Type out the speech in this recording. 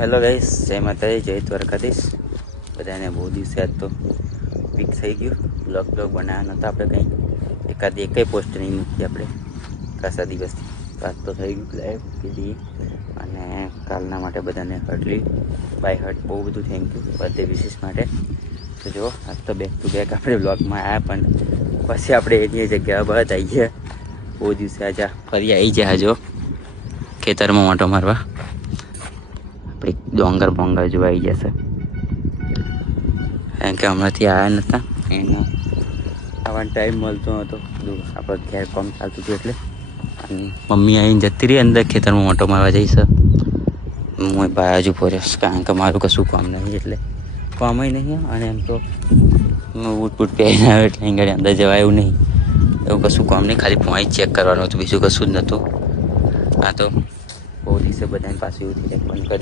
Hello guys, જય માતાજી, જય દ્વારકાધીશ. બધાને બહુ દિવસે આજ તો વીક થઈ ગયું. બ્લોગ બનાવ્યા નહોતા આપણે કંઈ એકેય પોસ્ટ નહીં મૂકી આપણે ખાસા દિવસથી. આજ તો થઈ ગયું લાઈવ કીધી. અને કાલના માટે બધાને હર્ટલી બાય હર્ટ બહુ બધું થેન્ક યુ બર્થડે વિશેષ માટે. તો જો આજ તો બેક ટુ બેક આપણે બ્લોગમાં આવ્યા, પણ પછી આપણે એની જગ્યા પર આવી ગયા. બહુ દિવસે આજે ફરી આવી ગયા. જો ખેતરમાં મોટો મારવા આપણે ડોંગર બોંગર જોવા આવી જશે, કારણ કે હમણાંથી આવ્યા નહોતા. એનો આવવાનો ટાઈમ મળતો નહોતો, બધું આપણે ઘેર કામ ચાલતું હતું એટલે. અને મમ્મી આવીને જતી રહી અંદર ખેતરમાં મોટો મારવા જઈશ. હું બહાર હજુ ફર્યો, કારણ કે મારું કશું કામ નહીં, એટલે કામય નહીં. અને એમ તો બૂટ બૂટ પહેરીને આવ્યો એટલે અહીં ગાડી અંદર જવાય એવું નહીં. એવું કશું કામ નહીં, ખાલી પોઈન્ટ ચેક કરવાનું હતું, બીજું કશું જ નહોતું. હા તો બહુ દિવસે બધાને પાછું એવું થઈ બંધ કરી